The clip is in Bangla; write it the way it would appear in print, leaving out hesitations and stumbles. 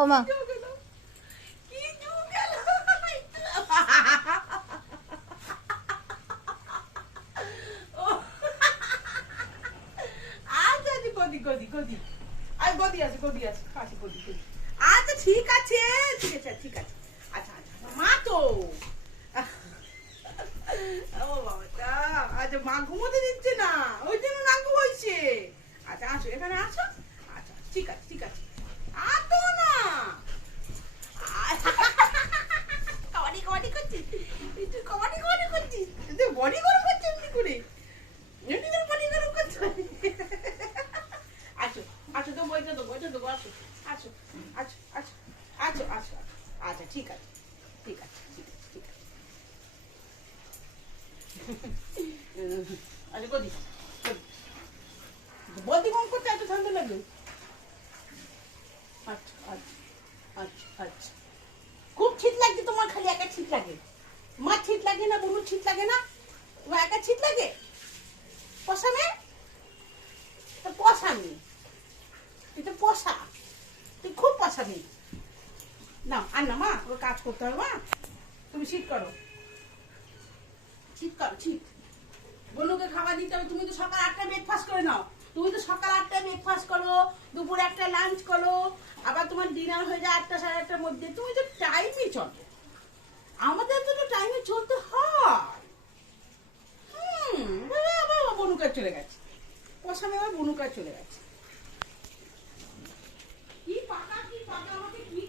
ও মা কি যুগ গেল আচ্ছা গদি গদি গদি আর গদি আছে কাছে গদি গদি আচ্ছা ঠিক আছে ঠিক আছে আচ্ছা আচ্ছা মা তো ও বাবাটা আচ্ছা মা ঘুমোতে দিচ্ছে না ওই জন্য নাকু হয়েছে আচ্ছা আসো এখানে আসো আচ্ছা ঠিক আছে আতো না কবাডি করছিস তুই কবাডি করছিস তুই বডি গরম করছিস এমনি করে বডি গরম করছিস আসো তো বইটা দেবো আসো আচ্ছা ঠিক আছে আচ্ছা গদি বডি গরম করতে এত ঠান্ডা লাগে আচ্ছা খুব শীত লাগছে তোমার খালি একা শীত লাগে মা শীত লাগে না বুনুর শীত লাগে না তোমার একা শীত লাগে পশামে তো পশামি তুই তো পশা তুই খুব পশামি না আর না মা ওর কাজ করতে হবে মা তুমি শীত করো বনুকে খাবার দিতে হবে তুমি তো সকাল 8টায় ব্রেকফাস্ট করে নাও তুমি তো সকাল 8টায় ব্রেকফাস্ট করো দুপুর 1টায় লাঞ্চ করো আবার তোমার ডিনার হয়ে যায় 8টা 8:30টার মধ্যে তুমি তো টাইমই চলো আমাদের তো টাইমে চলতে হয় বাবা বনুকার চলে গেছে পশামে আবার বনুকার চলে গেছে কি পাকা আমাকে কি